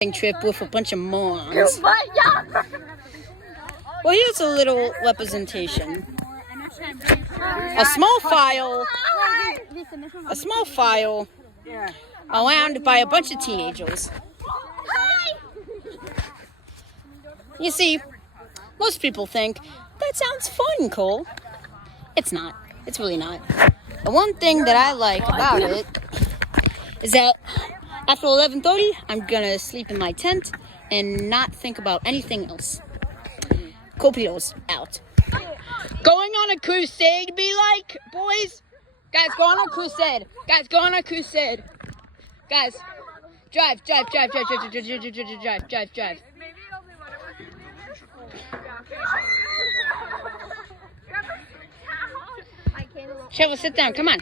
Trip with a bunch of morons. Well, here's a little representation. A small file around by a bunch of teenagers. You see, most people think, that sounds fun, Cole. It's not. It's really not. The one thing that I like about it is that after 11:30, I'm gonna sleep in my tent and not think about anything else. Copios out. Going on a crusade be like, boys? Guys, go on a crusade. Guys, go on a crusade. Guys, drive. Trevor, sit down. Come on.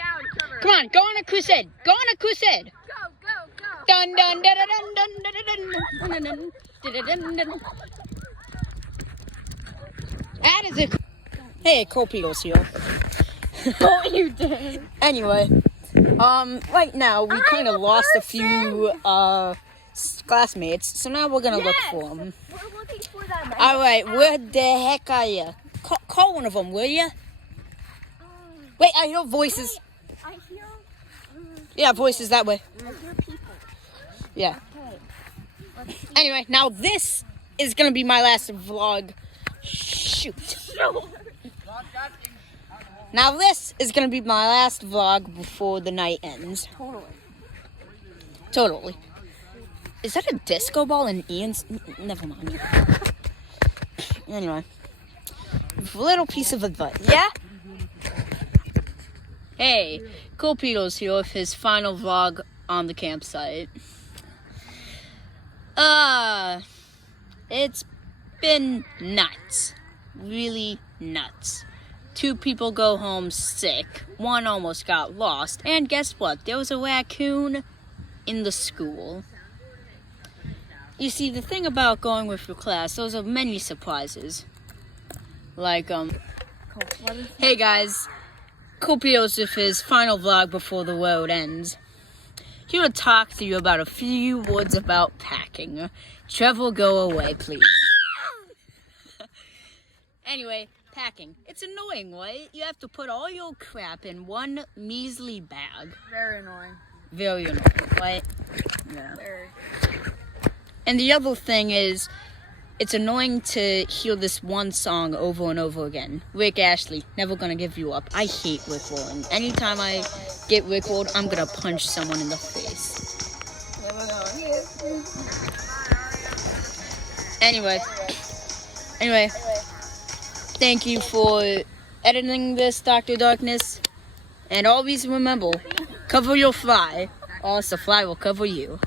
Go on a crusade. Go on a crusade. Dun dun dun dun dun dun dun dun. That is a. Hey, Copios here. Oh, you did. Anyway, right now we kind of lost a few classmates, so now we're gonna look for them. We're looking for them. All right, where the heck are you? Call one of them, will you? Wait, I hear voices. I hear. Yeah, voices that way. I hear people. Yeah. Okay. Let's see. Anyway, now this is gonna be my last vlog. Shoot. Now this is gonna be my last vlog before the night ends. Totally. Is that a disco ball in Ian's? Never mind. Anyway, a little piece of advice. Yeah? Hey, Copitos here with his final vlog on the campsite. It's been nuts. Really nuts. 2 people go home sick. 1 almost got lost. And guess what? There was a raccoon in the school. You see, the thing about going with your class, those are many surprises. Like, hey guys, Copios with his final vlog before the road ends. He will talk to you about a few words about packing. Trevor, go away, please. Anyway, packing. It's annoying, right? You have to put all your crap in one measly bag. Very annoying. Very annoying, right? Yeah. Very. And the other thing is, it's annoying to hear this one song over and over again. Rick Astley, Never Gonna Give You Up. I hate Rickrolling. Anytime I get Rickrolled, I'm gonna punch someone in the face. Anyway, thank you for editing this, Dr. Darkness. And always remember, cover your fly, or else the fly will cover you.